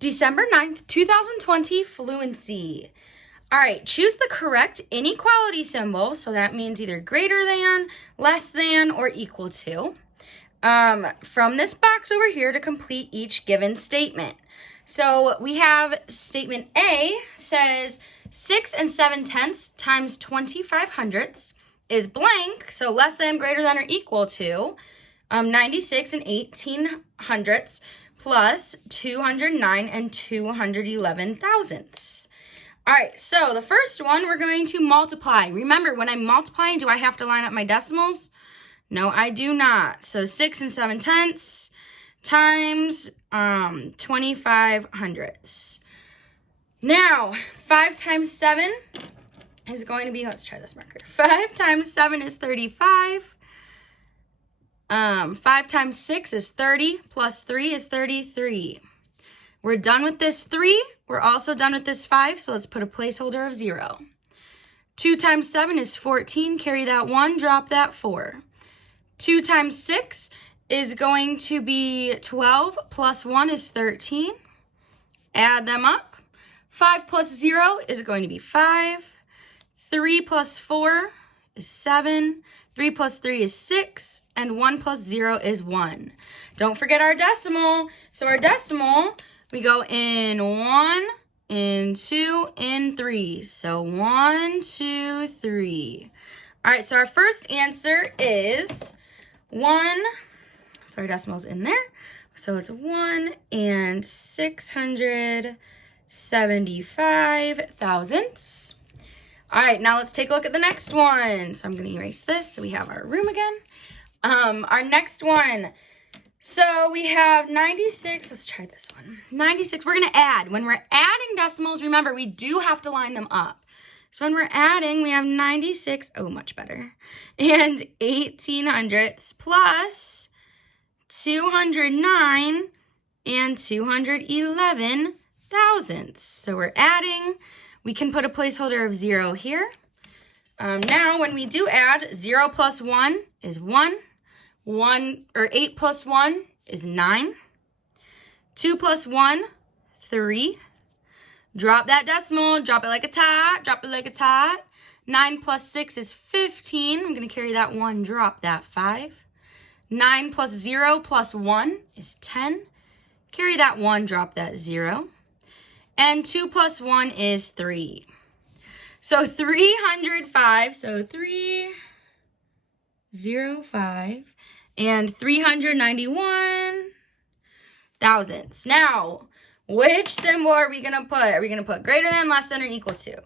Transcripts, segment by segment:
December 9th, 2020, Fluency. All right, choose the correct inequality symbol. So that means either greater than, less than, or equal to. From this box over here to complete each given statement. So we have statement A says 6 7/10 times 25 hundredths is blank. So less than, greater than, or equal to 96 18 hundredths plus 209 211 thousandths. All right, so the first one we're going to multiply. Remember, when I'm multiplying, do I have to line up my decimals? No, I do not. So 6 7/10 times 25 hundredths. Now, 5 times 7 is going to be, let's try this marker. 5 times 7 is 35. 5 times 6 is 30, plus 3 is 33. We're done with this 3. We're also done with this 5, so let's put a placeholder of 0. 2 times 7 is 14. Carry that 1, drop that 4. 2 times 6 is going to be 12, plus 1 is 13. Add them up. 5 plus 0 is going to be 5. 3 plus 4 is 7. 3 plus 3 is 6. And 1 plus 0 is 1. Don't forget our decimal. So our decimal, we go in 1, in 2, in 3. So 1, 2, 3. All right, so our first answer is 1. So our decimal's in there. So it's 1 and 675 thousandths. All right, now let's take a look at the next one. So I'm going to erase this so we have our room again. Our next one. So we have 96. Let's try this one. 96. We're going to add. When we're adding decimals, remember, we do have to line them up. So when we're adding, we have 96. Oh, much better. And 18 hundredths plus 209 and 211 thousandths. So we're adding. We can put a placeholder of 0 here. Now, when we do add, 0 plus 1 is 1. 8 plus 1 is 9. 2 plus 1, 3. Drop that decimal, drop it like it's hot, drop it like it's hot. 9 plus 6 is 15. I'm going to carry that 1, drop that 5. 9 plus 0 plus 1 is 10. Carry that 1, drop that 0. And 2 plus 1 is 3. So 305, so 305 and 391 thousandths. Now, which symbol are we going to put? Are we going to put greater than, less than, or equal to?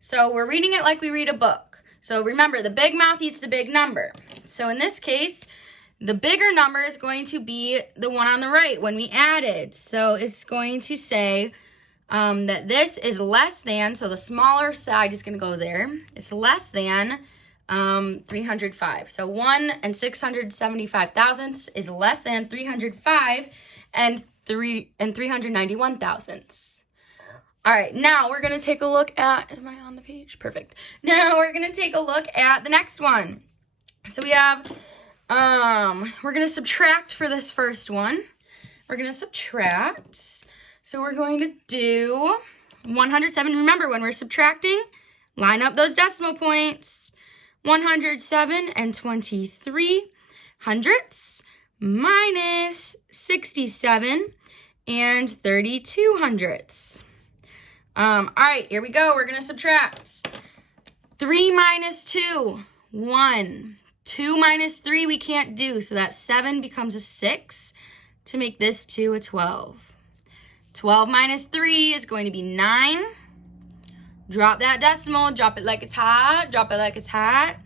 So we're reading it like we read a book. So remember, the big mouth eats the big number. So in this case, the bigger number is going to be the one on the right when we added. So it's going to say that this is less than, so the smaller side is going to go there. It's less than 305. So 1 and 675 thousandths is less than 305 and 391 thousandths. All right, now we're going to take a look at, am I on the page? Perfect. Now we're going to take a look at the next one. So we have, we're going to subtract for this first one. We're going to subtract. So we're going to do 107. Remember, when we're subtracting, line up those decimal points. 107 and 23 hundredths minus 67 and 32 hundredths. All right, here we go. We're going to subtract. 3 minus 2, 1. 2 minus 3 we can't do, so that 7 becomes a 6 to make this 2 a 12. 12 minus 3 is going to be 9. Drop that decimal, drop it like it's hot, drop it like it's hot.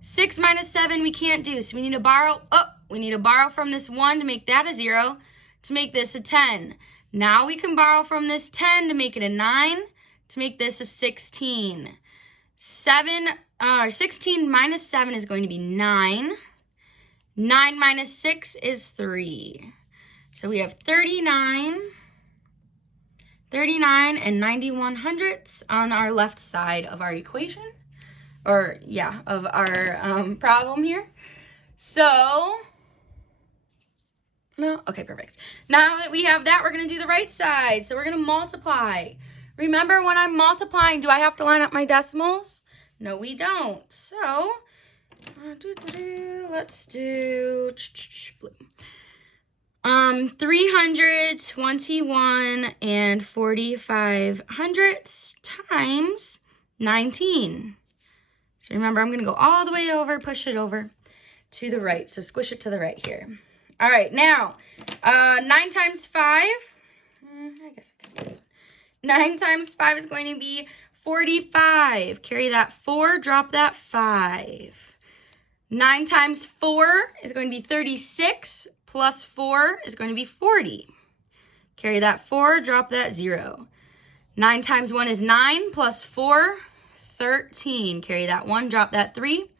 6 minus 7 we can't do, so we need to borrow. We need to borrow from this 1 to make that a 0, to make this a 10. Now we can borrow from this 10 to make it a 9, to make this a 16. 16 minus 7 is going to be 9. 9 minus 6 is 3. So we have 39 and 91 hundredths on our left side of our equation, or of our problem here. So No? Okay, perfect. Now that we have that, we're going to do the right side. So we're going to multiply. Remember, when I'm multiplying, do I have to line up my decimals? No, we don't. So, let's do 321 and 45 hundredths times 19. So remember, I'm going to go all the way over, push it over to the right. So squish it to the right here. All right, now, 9 times 5. I guess I can do this one. 9 times 5 is going to be 45. Carry that 4, drop that 5. 9 times 4 is going to be 36. Plus 4 is going to be 40. Carry that 4, drop that 0. 9 times 1 is 9. Plus 4, 13. Carry that 1, drop that 3.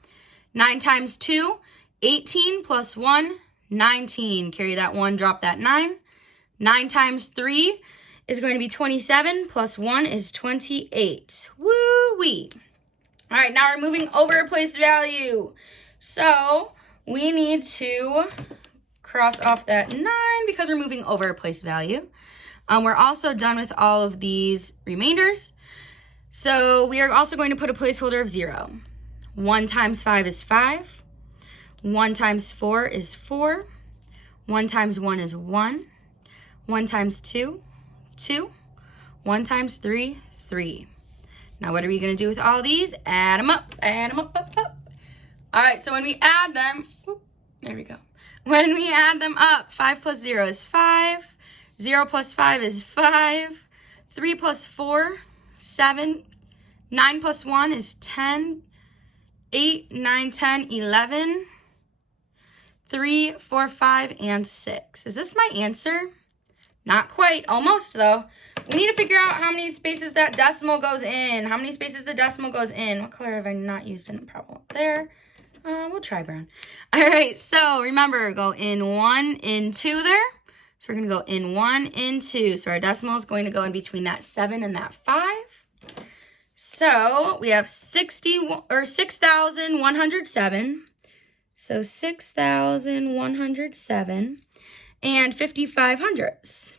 9 times 2, 18. Plus 1, 19. Carry that 1, drop that 9. 9 times 3 is going to be 27. Plus 1 is 28. Woo-wee. All right, now we're moving over a place value. So we need to cross off that 9 because we're moving over a place value. We're also done with all of these remainders. So we are also going to put a placeholder of 0. 1 times 5 is 5. 1 times 4 is 4. 1 times 1 is 1. 1 times 2, 2. 1 times 3, 3. Now what are we going to do with all these? Add them up, up. All right, so when we add them, whoop, there we go. When we add them up, 5 plus 0 is 5. 0 plus 5 is 5. 3 plus 4, 7. 9 plus 1 is 10. 8, 9, 10, 11. 3, 4, 5, and 6. Is this my answer? Not quite. Almost, though. We need to figure out how many spaces that decimal goes in. How many spaces the decimal goes in. What color have I not used in the problem? There. We'll try brown. All right, so remember, go in 1, in 2 there. So we're going to go in 1, in 2. So our decimal is going to go in between that 7 and that 5. So we have 6,107. So 6,107 and 55 hundredths.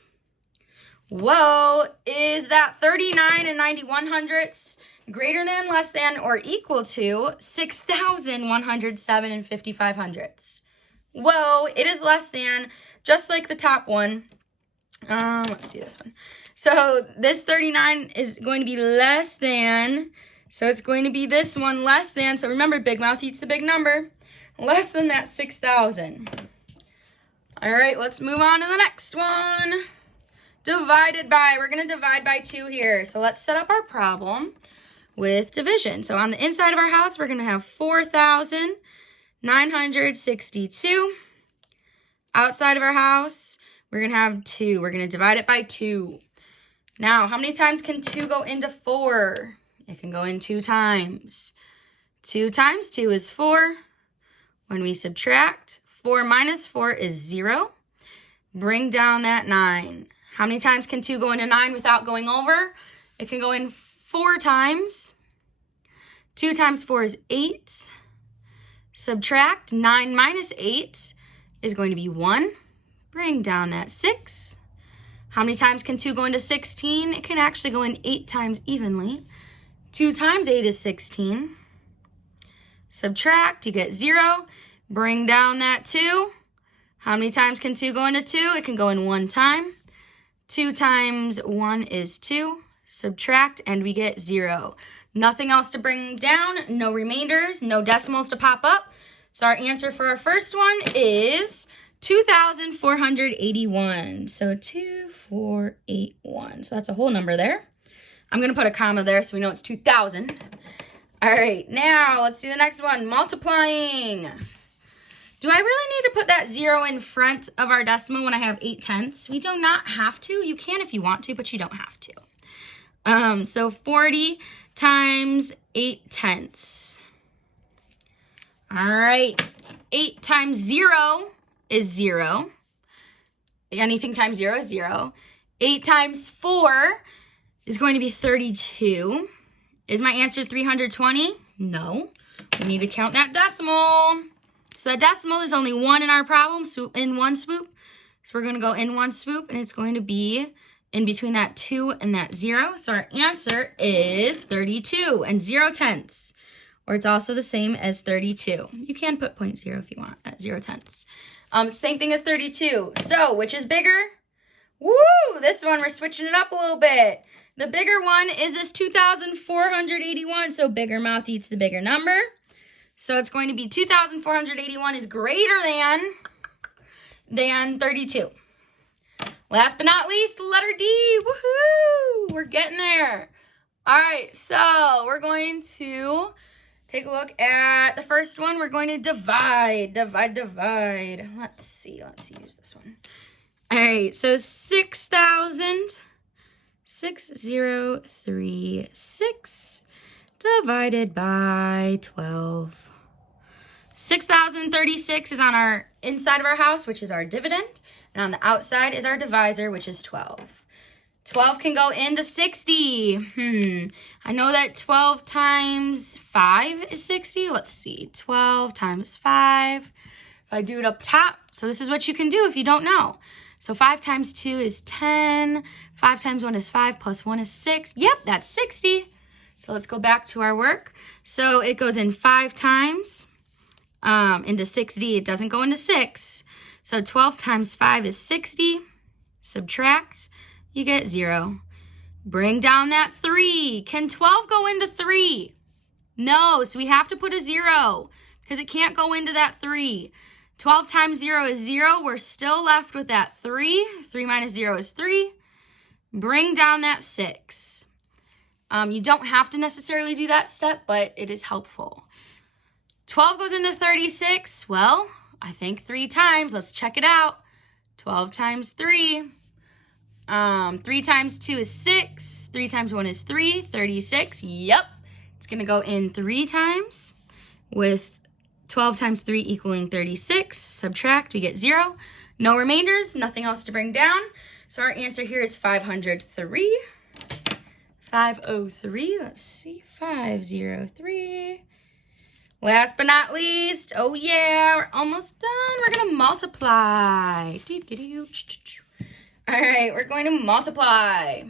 Whoa, is that 39 and 91 hundredths greater than, less than, or equal to 6,107 and 55 hundredths? Whoa, it is less than, just like the top one. Let's do this one. So this 39 is going to be less than, so it's going to be this one less than, so remember, big mouth eats the big number, less than that 6,000. All right, let's move on to the next one. Divided by, we're going to divide by 2 here. So let's set up our problem with division. So on the inside of our house, we're going to have 4,962. Outside of our house, we're going to have 2. We're going to divide it by 2. Now, how many times can 2 go into 4? It can go in 2 times. 2 times 2 is 4. When we subtract, 4 minus 4 is 0. Bring down that 9. How many times can 2 go into 9 without going over? It can go in 4 times. 2 times 4 is 8. Subtract 9 minus 8 is going to be 1. Bring down that 6. How many times can 2 go into 16? It can actually go in 8 times evenly. 2 times 8 is 16. Subtract, you get 0. Bring down that 2. How many times can 2 go into 2? It can go in 1 time. 2 times 1 is 2. Subtract, and we get 0. Nothing else to bring down, no remainders, no decimals to pop up. So our answer for our first one is 2,481. So 2,481. So that's a whole number there. I'm going to put a comma there so we know it's 2,000. All right, now let's do the next one, multiplying. Do I really need to put that 0 in front of our decimal when I have 8/10? We do not have to. You can if you want to, but you don't have to. So 40 times 8/10. All right, 8 times 0 is 0. Anything times 0 is 0. 8 times 4 is going to be 32. Is my answer 320? No. We need to count that decimal. So that decimal, there's only 1 in our problem, so in one swoop. So we're going to go in one swoop, and it's going to be in between that 2 and that 0. So our answer is 32 and 0/10. Or it's also the same as 32. You can put 0.0 if you want at 0/10. Same thing as 32. So which is bigger? Woo! This one, we're switching it up a little bit. The bigger one is this 2,481. So bigger mouth eats the bigger number. So it's going to be 2,481 is greater than 32. Last but not least, letter D. Woohoo! We're getting there. All right, so we're going to take a look at the first one. We're going to divide. Let's see, use this one. All right, so 6,036 divided by 12. 6,036 is on our inside of our house, which is our dividend, and on the outside is our divisor, which is 12. 12 can go into 60. I know that 12 times 5 is 60. Let's see, 12 times 5. If I do it up top, so this is what you can do if you don't know. So 5 times 2 is 10. 5 times 1 is 5, plus 1 is 6. Yep, that's 60. So let's go back to our work. So it goes in 5 times into 60. It doesn't go into 6. So 12 times 5 is 60. Subtract, you get 0. Bring down that 3. Can 12 go into 3? No, so we have to put a 0 because it can't go into that 3. 12 times 0 is 0. We're still left with that 3. 3 minus 0 is 3. Bring down that 6. You don't have to necessarily do that step, but it is helpful. 12 goes into 36. Well, I think 3 times. Let's check it out. 12 times 3. 3 times 2 is 6. 3 times 1 is 3. 36. Yep. It's going to go in 3 times with 12 times 3 equaling 36. Subtract, we get 0. No remainders, nothing else to bring down. So our answer here is 503. 503, let's see, 503. Last but not least, oh yeah, we're almost done. We're going to multiply. All right, we're going to multiply.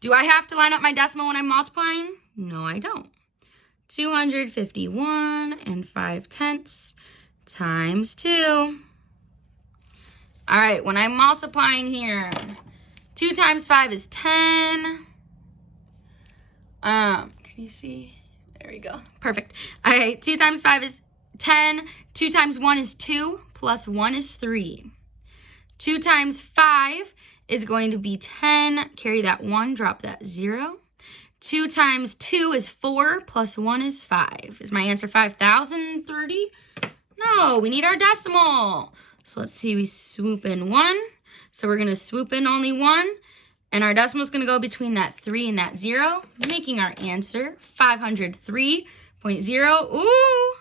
Do I have to line up my decimal when I'm multiplying? No, I don't. 251 and 5/10 times 2. All right, when I'm multiplying here, 2 times 5 is 10. Can you see? There we go. Perfect. All right, 2 times 5 is 10. 2 times 1 is 2, plus 1 is 3. 2 times 5 is going to be 10. Carry that 1, drop that 0. 2 times 2 is 4, plus 1 is 5. Is my answer 5,030? No, we need our decimal. So let's see, we swoop in 1. So we're going to swoop in only 1. And our decimal is going to go between that 3 and that 0, making our answer 503.0. Ooh,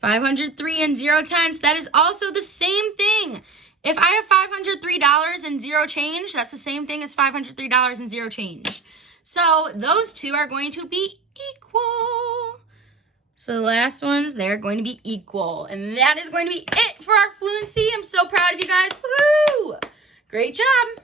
503 and 0/10. That is also the same thing. If I have $503 and 0 change, that's the same thing as $503 and 0 change. So those two are going to be equal. So the last ones, they're going to be equal. And that is going to be it for our fluency. I'm so proud of you guys. Woohoo! Great job.